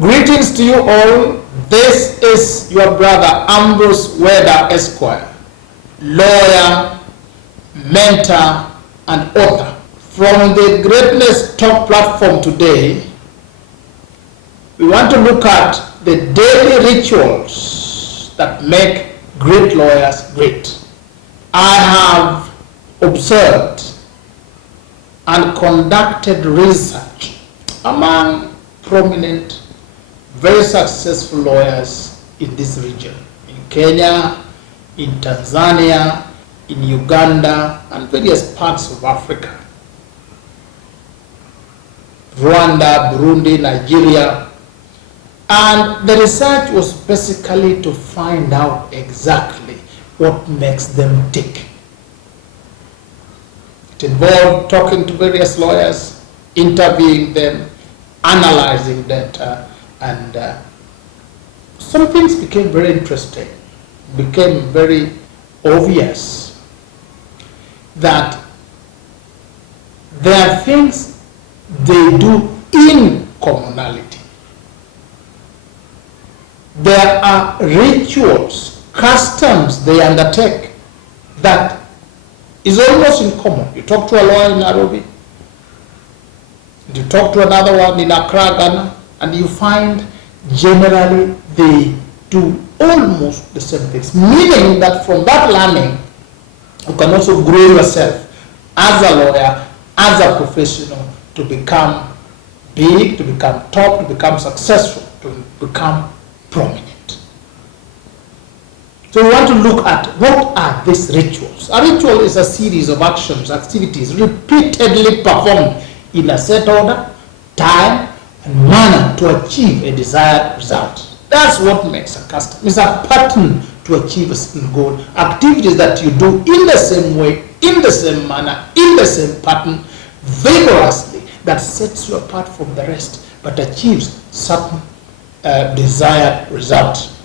Greetings to you all. This is your brother Ambrose Weda Esq, lawyer, mentor, and author. From the Greatness Talk platform today, we want to look at the daily rituals that make great lawyers great. I have observed and conducted research among prominent, very successful lawyers in this region, in Kenya, in Tanzania, in Uganda, and various parts of Africa, Rwanda, Burundi, Nigeria. And the research was basically to find out exactly what makes them tick. It involved talking to various lawyers, interviewing them, analyzing data, and some things became very interesting, became very obvious that there are things they do in commonality. There are rituals, customs they undertake that is almost in common. You talk to a lawyer in Nairobi, you talk to another one in Accra, Ghana, and you find generally they do almost the same things, meaning that from that learning, you can also grow yourself as a lawyer, as a professional, to become big, to become top, to become successful, to become prominent. So we want to look at what are these rituals. A ritual is a series of actions, activities repeatedly performed in a set order, time, and manner to achieve a desired result. That's what makes a custom. It's a pattern to achieve a certain goal. Activities that you do in the same way, in the same manner, in the same pattern, vigorously, that sets you apart from the rest, but achieves certain desired results.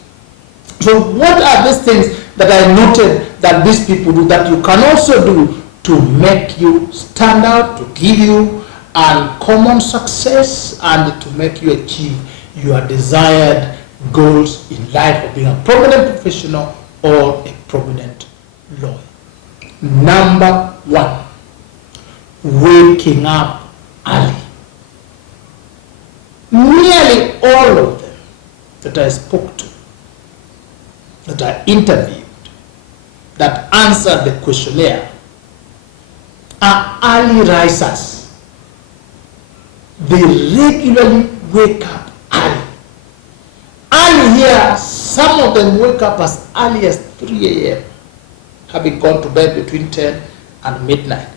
So what are these things that I noted that these people do that you can also do to make you stand out, to give you uncommon success, and to make you achieve your desired goals in life of being a prominent professional or a prominent lawyer? Number one, waking up early. Nearly all of them that I spoke to, that I interviewed, that answered the questionnaire, are early risers. They regularly wake up early. Early here, some of them wake up as early as 3 a.m., having gone to bed between 10 and midnight.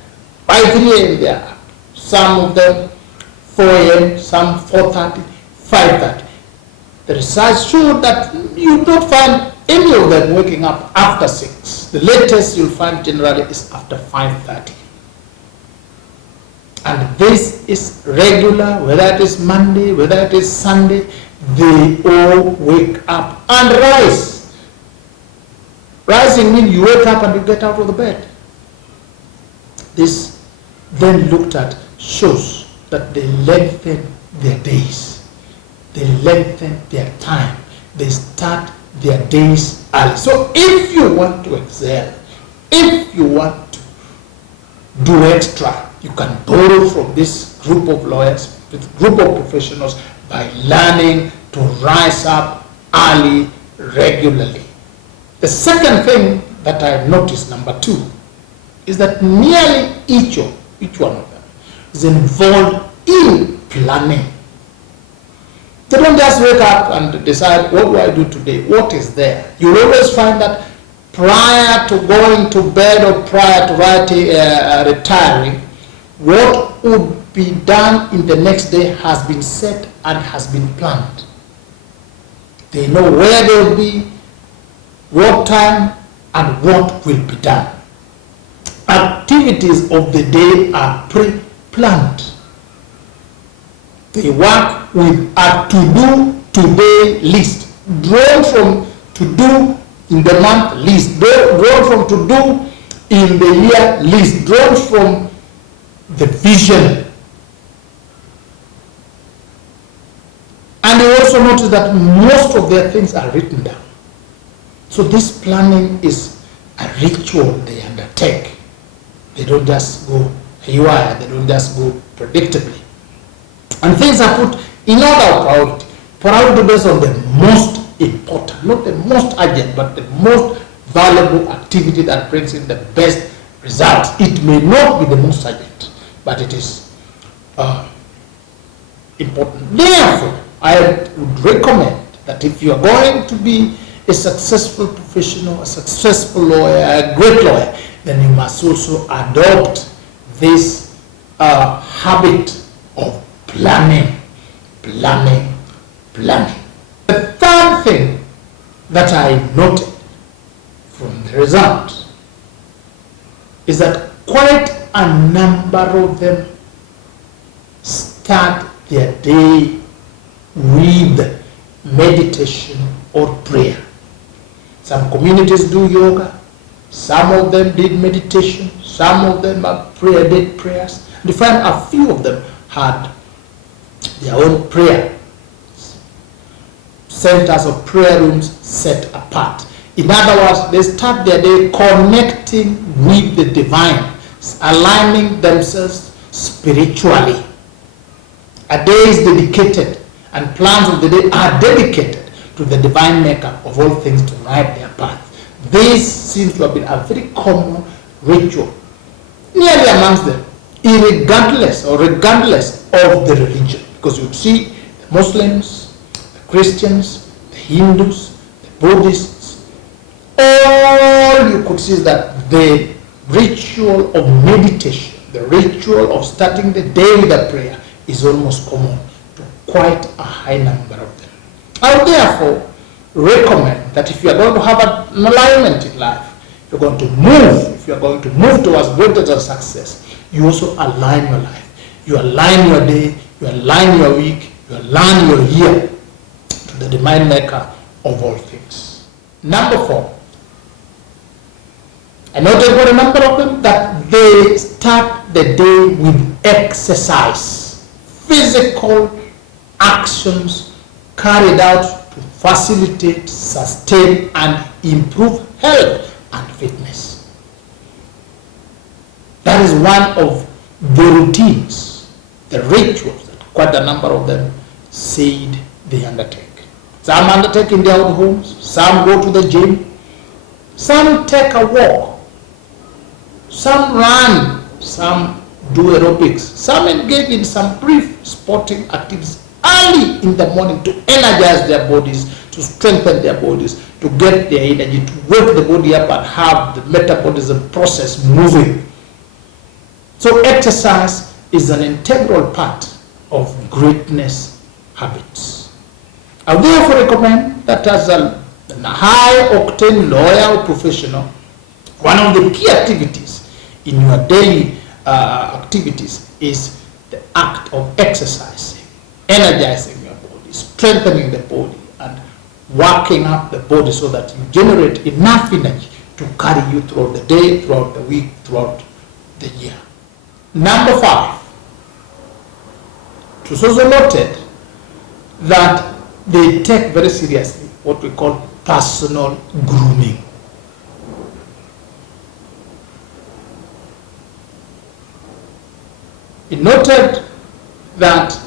By 3 a.m. they are up. Some of them 4 a.m., some 4:30, 5:30. The research showed that you don't find any of them waking up after 6. The latest you'll find generally is after 5:30. And this is regular, whether it is Monday, whether it is Sunday, they all wake up and rise. Rising means you wake up and you get out of the bed. This then looked at shows that they lengthen their days. They lengthen their time. They start their days early. So if you want to excel, if you want to do extra, you can borrow from this group of lawyers, this group of professionals, by learning to rise up early, regularly. The second thing that I noticed, number two, is that nearly each one of them is involved in planning. They don't just wake up and decide, what do I do today? What is there? You always find that prior to going to bed or prior to retiring, what would be done in the next day has been set and has been planned. They know where they will be, what time, and what will be done. Activities of the day are pre-planned. They work with a to-do today list, drawn from to-do in the month list, drawn from to-do in the year list, drawn from the vision. And they also also notice that most of their things are written down. So this planning is a ritual they undertake. They don't just go haywire, they don't just go predictably. And things are put in order of priority. Priority based on the most important, not the most urgent, but the most valuable activity that brings in the best results. It may not be the most urgent, but it is important. Therefore, I would recommend that if you are going to be a successful professional, a successful lawyer, a great lawyer, then you must also adopt this habit of planning. The third thing that I noted from the result is that quite a number of them start their day with meditation or prayer. Some communities do yoga, some of them did meditation, some of them did prayers. And you find a few of them had their own prayer centers or prayer rooms set apart. In other words, they start their day connecting with the divine, aligning themselves spiritually. A day is dedicated, and plans of the day are dedicated to the divine maker of all things to guide their path. This seems to have been a very common ritual nearly amongst them, regardless of the religion. Because you see the Muslims, the Christians, the Hindus, the Buddhists, all you could see is that the ritual of meditation, the ritual of starting the day with a prayer is almost common to quite a high number of them. I would therefore recommend that if you are going to have an alignment in life, if you're going to move towards greater success, you also align your life. You align your day, you align your week, you align your year to the divine maker of all things. Number 4, I noted for a number of them that they start the day with exercise, physical actions carried out to facilitate, sustain, and improve health and fitness. That is one of the routines, the rituals that quite a number of them said they undertake. Some undertake in their own homes, some go to the gym, some take a walk, some run, some do aerobics, some engage in some brief sporting activities early in the morning to energize their bodies, to strengthen their bodies, to get their energy, to wake the body up and have the metabolism process moving. So exercise is an integral part of greatness habits. I would therefore recommend that as a high-octane lawyer or professional, one of the key activities in your daily activities is the act of exercising, energizing your body, strengthening the body, and working up the body so that you generate enough energy to carry you throughout the day, throughout the week, throughout the year. Number 5, it was also noted that they take very seriously what we call personal grooming. It noted that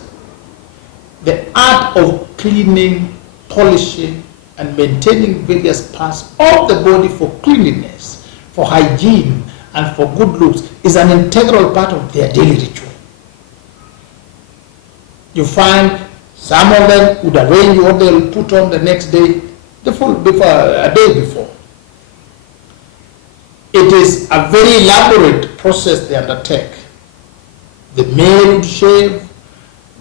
the art of cleaning, polishing, and maintaining various parts of the body for cleanliness, for hygiene, and for good looks is an integral part of their daily ritual. You find some of them would arrange what they will put on the next day, a day before. It is a very elaborate process they undertake. The male would shave,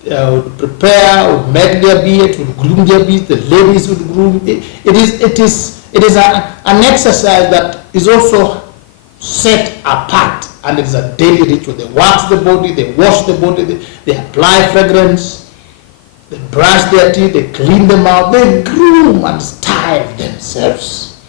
would prepare, would make their beard, would groom their beard, the ladies would groom. It is an exercise that is also set apart, and it is a daily ritual. They wax the body, they wash the body, they apply fragrance, they brush their teeth, they clean them out, they groom and style themselves.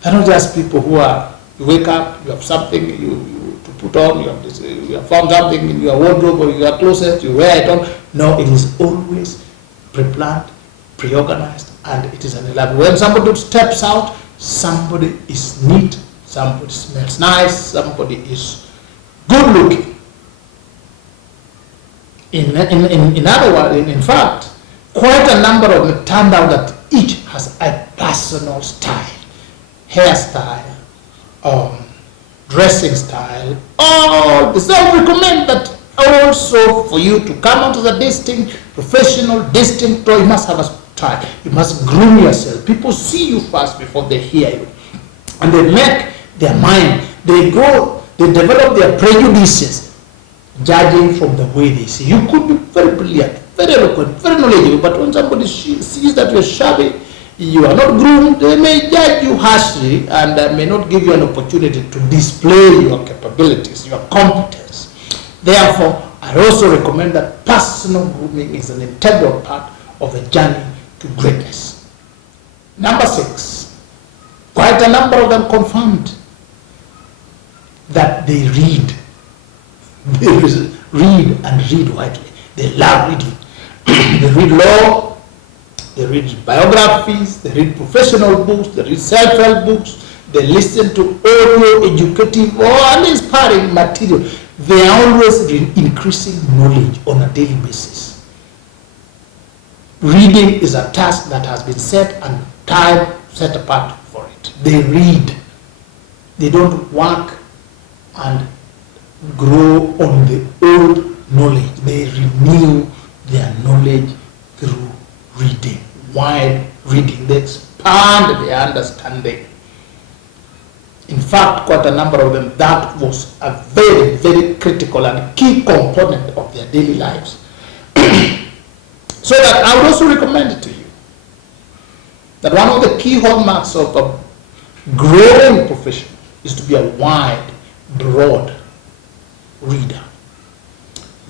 They're not just people who are, you wake up, you have something to put on, you have found something in your wardrobe or your closet, you wear it on. No, it is always pre-planned, pre-organized, and it is an elaborate. When somebody steps out, somebody is neat, somebody smells nice, somebody is good looking. In other words, in fact, quite a number of them turned out that each has a personal style, hairstyle, dressing style, all this. I would recommend that also for you to come out as a distinct, professional, distinct, you must have a style. You must groom yourself. People see you first before they hear you. And they make their mind, they develop their prejudices, judging from the way they see. You could be very brilliant, very eloquent, very knowledgeable, but when somebody sees that you're shabby, you are not groomed, they may judge you harshly and may not give you an opportunity to display your capabilities, your competence. Therefore, I also recommend that personal grooming is an integral part of the journey to greatness. Number 6, quite a number of them confirmed that they read. They read and read widely. They love reading. They read law, they read biographies, they read professional books, they read self-help books, they listen to audio, educative, or inspiring material. They are always increasing knowledge on a daily basis. Reading is a task that has been set and time set apart for it. They read. They don't work and grow on the old knowledge. They renew their knowledge through reading, wide reading. They expand their understanding. In fact, quite a number of them, that was a very, very critical and key component of their daily lives. So that I would also recommend it to you that one of the key hallmarks of a growing profession is to be a wide, broad reader.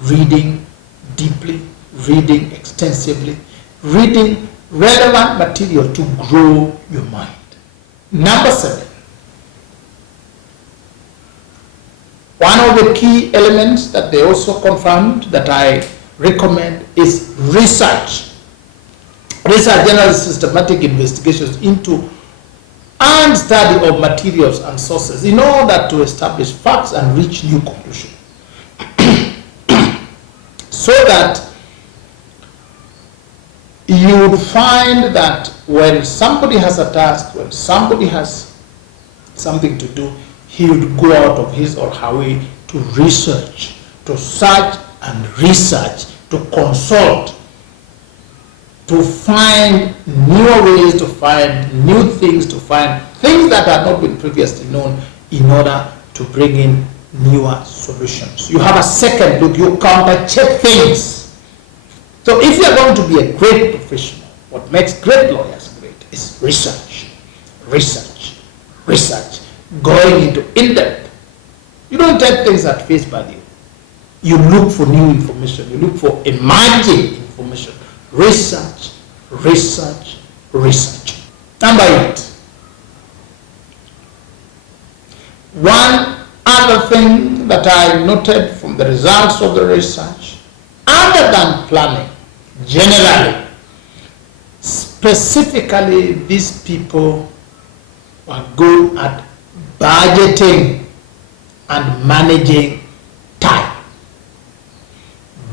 Reading deeply, reading extensively, reading relevant material to grow your mind. Number 7, one of the key elements that they also confirmed that I recommend is research. Research, generally systematic investigations into and study of materials and sources in order to establish facts and reach new conclusions. So that you would find that when somebody has a task, when somebody has something to do, he would go out of his or her way to research, to search and research, to consult, to find newer ways, to find new things, to find things that have not been previously known in order to bring in newer solutions. You have a second look, you counter-check things. So if you are going to be a great professional, what makes great lawyers great is research, research, research, going into in-depth. You don't take things at face value. You look for new information, you look for emerging information. Research, research, research. Number 8. One other thing that I noted from the results of the research, other than planning, generally, specifically these people are good at budgeting and managing time.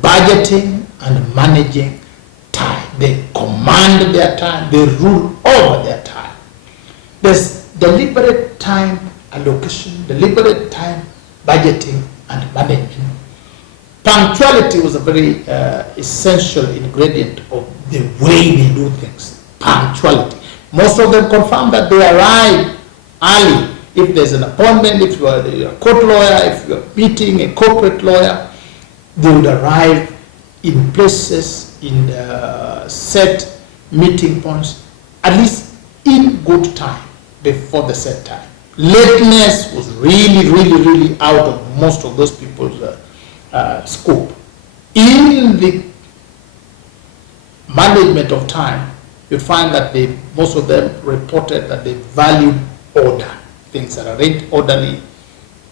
Budgeting and managing time. They command their time, they rule over their time. There's deliberate time allocation, deliberate time budgeting and management. Punctuality was a very essential ingredient of the way they do things. Punctuality. Most of them confirm that they arrive early. If there's an appointment, if you're a court lawyer, if you're meeting a corporate lawyer, they would arrive in places, in set meeting points, at least in good time before the set time. Lateness was really out of most of those people's scope. In the management of time, you find that most of them reported that they valued order. Things that are arranged orderly,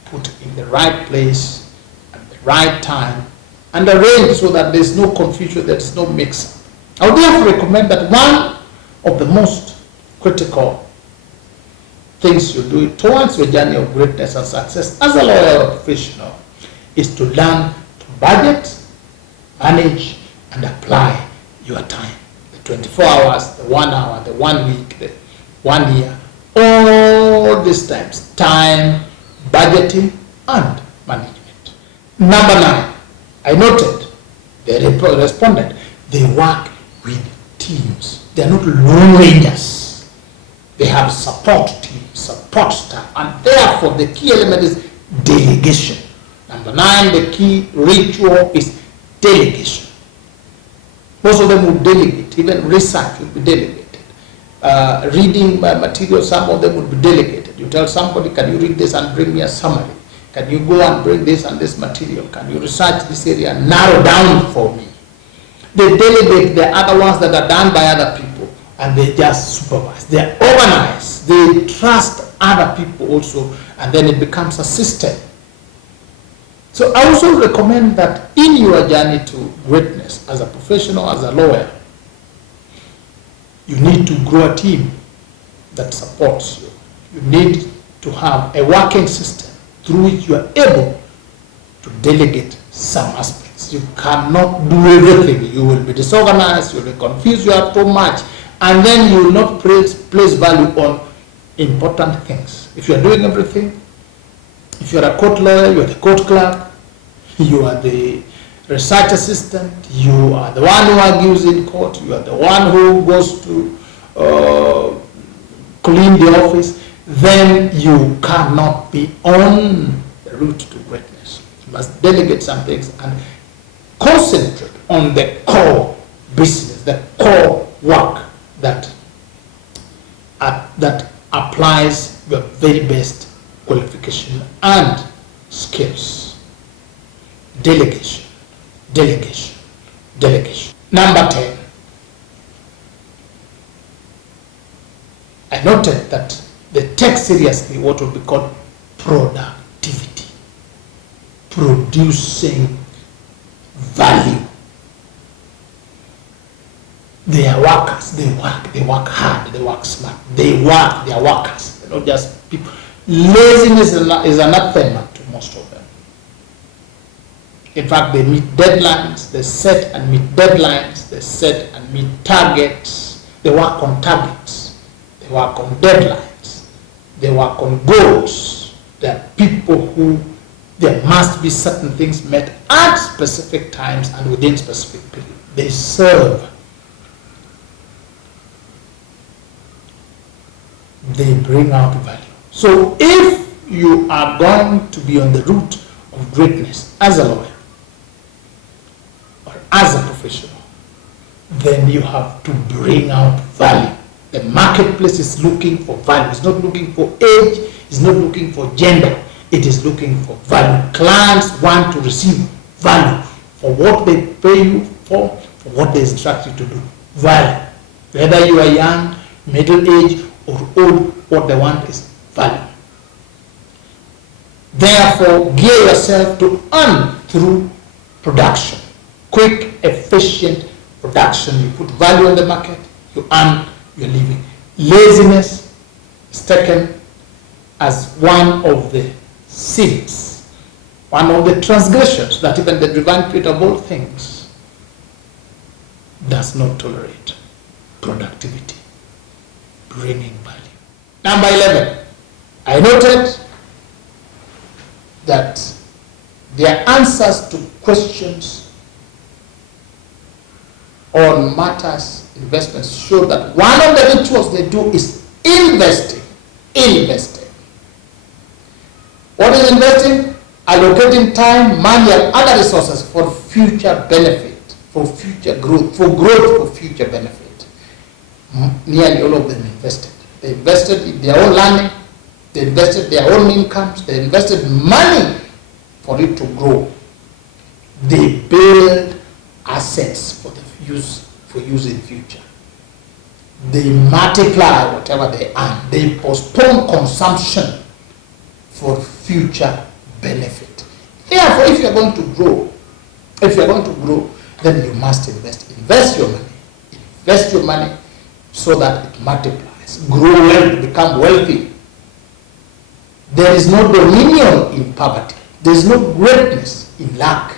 put in the right place at the right time, and arranged so that there's no confusion, there's no mix-up. I would therefore recommend that one of the most critical things you do towards your journey of greatness and success as a lawyer or professional is to learn to budget, manage, and apply your time. The 24 hours, the 1 hour, the 1 week, the 1 year, all these times, time, budgeting, and management. Number 9, I noted, the respondent, they work with teams. They are not lone rangers. They have support teams, support staff, and therefore the key element is delegation. Number 9, the key ritual is delegation. Most of them will delegate. Even research will be delegated. Reading material, some of them will be delegated. You tell somebody, can you read this and bring me a summary? Can you go and bring this and this material? Can you research this area and narrow down for me? They delegate the other ones that are done by other people, and they just supervise. They organize. They trust other people also, and then it becomes a system. So I also recommend that in your journey to greatness as a professional, as a lawyer, you need to grow a team that supports you. You need to have a working system through which you are able to delegate some aspects. You cannot do everything. You will be disorganized, you will be confused, you have too much, and then you will not place value on important things. If you are doing everything, if you are a court lawyer, you are the court clerk, you are the research assistant, you are the one who argues in court, you are the one who goes to clean the office, then you cannot be on the route to greatness. You must delegate some things and concentrate on the core business, the core work that applies your very best qualification and skills. Delegation, delegation, delegation. Number 10. I noted that they take seriously what would be called productivity, producing value. They are workers. They work hard, they work smart. They are workers. They're not just people. Laziness is anathema to most of them. In fact, they meet deadlines, they set and meet deadlines, they set and meet targets, they work on targets, they work on deadlines, they work on goals. There are people who there must be certain things met at specific times and within specific periods. They serve. They bring out value. So if you are going to be on the route of greatness as a lawyer, as a professional, then you have to bring out value. The marketplace is looking for value. It's not looking for age. It's not looking for gender. It is looking for value. Clients want to receive value for what they pay you for what they instruct you to do. Value. Whether you are young, middle-aged, or old, what they want is value. Therefore, gear yourself to earn through production. Quick, efficient production. You put value on the market, you earn your living. Laziness is taken as one of the sins, one of the transgressions that even the divine creator of all things does not tolerate. Productivity, bringing value. Number 11, I noted that their answers to questions on matters, investments, show that one of the rituals they do is investing. Investing. What is investing? Allocating time, money, and other resources for future benefit, for future growth, for future benefit. Nearly all of them invested. They invested in their own learning, they invested their own incomes, they invested money for it to grow. They build assets for use in future. They multiply whatever they earn. They postpone consumption for future benefit. Therefore, if you are going to grow, then you must invest. Invest your money in Invest your money so that it multiplies. Grow wealth, become wealthy. There is no dominion in poverty. There is no greatness in lack.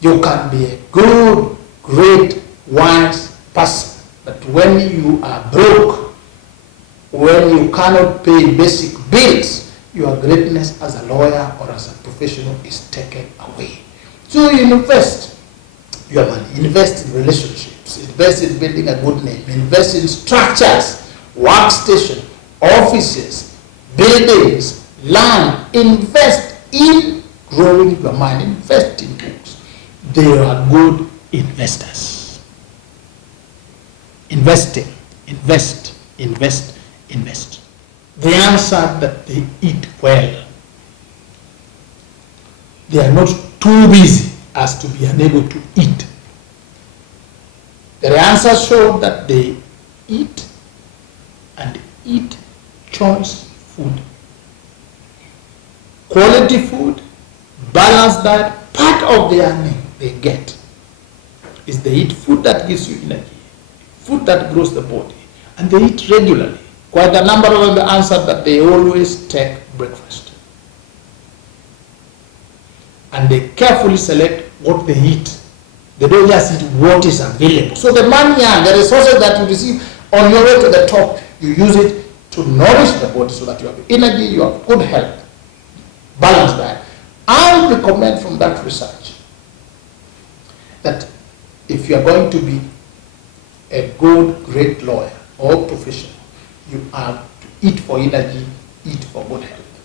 You can be a good, great, wise person, but when you are broke, when you cannot pay basic bills, your greatness as a lawyer or as a professional is taken away. So you invest your money, invest in relationships, invest in building a good name, invest in structures, workstation, offices, buildings, land, invest in growing your mind, invest in books. They are good investors. Investing, invest, invest, invest. The answer that they eat well. They are not too busy as to be unable to eat. The answer showed that they eat and eat choice food. Quality food, balanced diet, part of their earning they get is they eat food that gives you energy, food that grows the body, and they eat regularly. Quite a number of them answered that they always take breakfast. And they carefully select what they eat. They don't just eat what is available. So the money and the resources that you receive on your way to the top, you use it to nourish the body so that you have energy, you have good health, balanced diet. I recommend from that research that if you are going to be a good, great lawyer or professional, you have to eat for energy, eat for good health.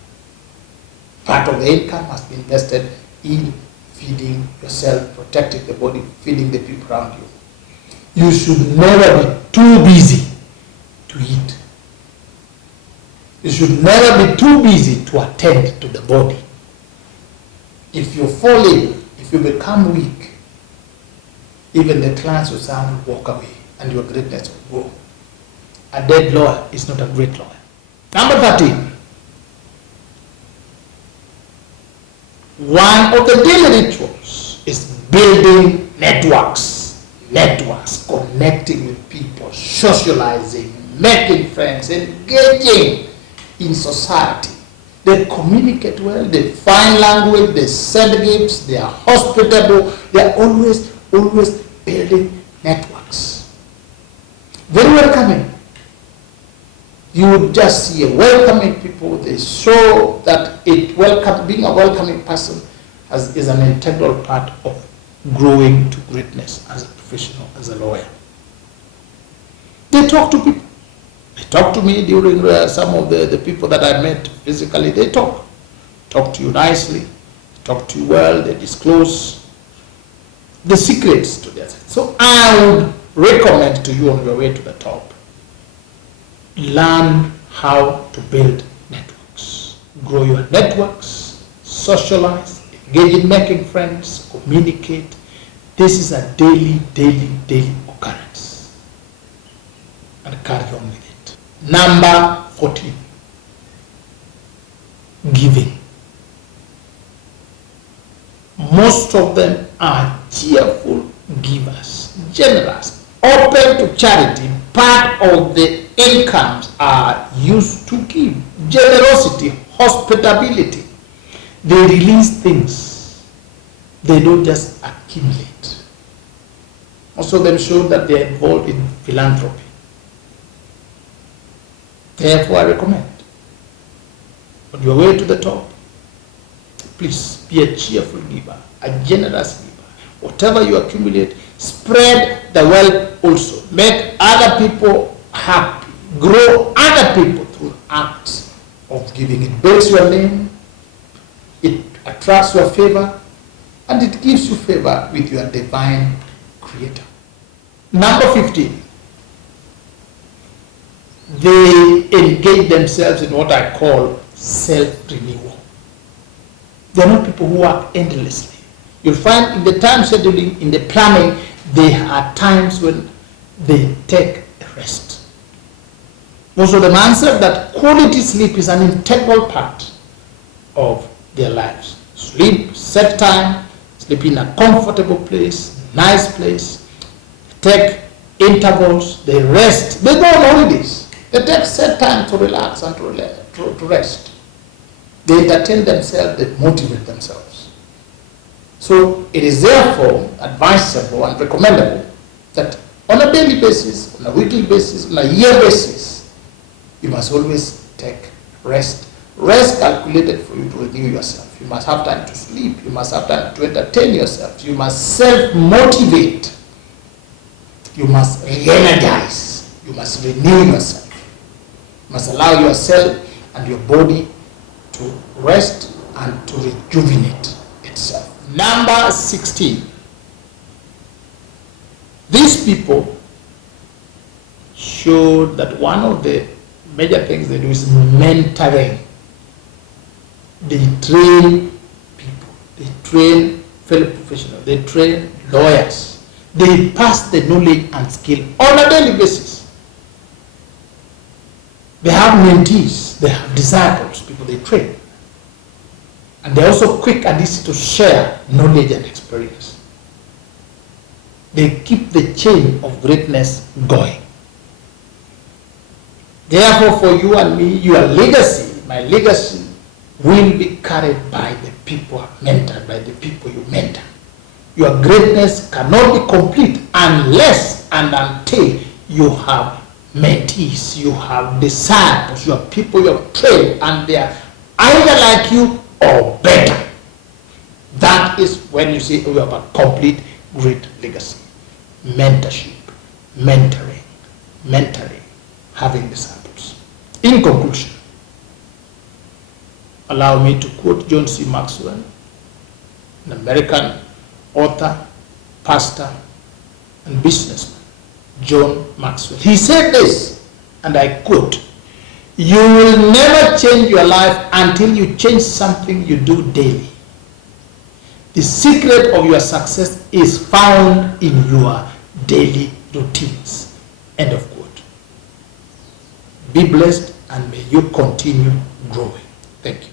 Part of the income must be invested in feeding yourself, protecting the body, feeding the people around you. You should never be too busy to eat. You should never be too busy to attend to the body. If you fall ill, if you become weak, even the clients will sound walk away and your greatness will go. A dead lawyer is not a great lawyer. Number 13. One of the daily rituals is building networks, connecting with people, socializing, making friends, engaging in society. They communicate well, they find language, they send gifts, they are hospitable, they are always building networks. Very welcoming. You would just see a welcoming people. They show that being a welcoming person is an integral part of growing to greatness as a professional, as a lawyer. They talk to people. They talk to me during some of the people that I met physically. They talk to you nicely, talk to you well. They disclose the secrets to their. So I would recommend to you on your way to the top, learn how to build networks. Grow your networks, socialize, engage in making friends, communicate. This is a daily occurrence. And carry on with it. Number 14. Giving. Most of them are cheerful givers, generous, open to charity. Part of the incomes are used to give. Generosity, hospitality. They release things. They don't just accumulate. Most of them show that they are involved in philanthropy. Therefore, I recommend, on your way to the top, please be a cheerful giver, a generous giver. Whatever you accumulate, spread the wealth also. Make other people happy. Grow other people through acts of giving. It builds your name, it attracts your favor, and it gives you favor with your divine creator. Number 15. They engage themselves in what I call self-renewal. They are not people who work endlessly. You'll find in the time scheduling, in the planning, there are times when they take a rest. Most of them answer that quality sleep is an integral part of their lives. Sleep, set time, sleep in a comfortable place, nice place, take intervals, they rest. They go on holidays. They take set time to relax and to rest. They entertain themselves, they motivate themselves. So it is therefore advisable and recommendable that on a daily basis, on a weekly basis, on a year basis, you must always take rest. Rest calculated for you to renew yourself. You must have time to sleep. You must have time to entertain yourself. You must self-motivate. You must re-energize. You must renew yourself. You must allow yourself and your body to rest and to rejuvenate itself. Number 16. These people show that one of the major things they do is mentoring. They train people, they train fellow professionals, they train lawyers. They pass the knowledge and skill on a daily basis. They have mentees, they have disciples, people they train. And they're also quick and easy to share knowledge and experience. They keep the chain of greatness going. Therefore, for you and me, your legacy, my legacy, will be carried by the people mentored, by the people you mentor. Your greatness cannot be complete unless and until you have mentees, you have disciples, you have people you have trained, and they are either like you or better. That is when you say we have a complete great legacy. Mentorship, mentoring, having disciples. In conclusion, allow me to quote John C. Maxwell, an American author, pastor, and businessman. John Maxwell. He said this, and I quote, "You will never change your life until you change something you do daily. The secret of your success is found in your daily routines." End of quote. Be blessed and may you continue growing. Thank you.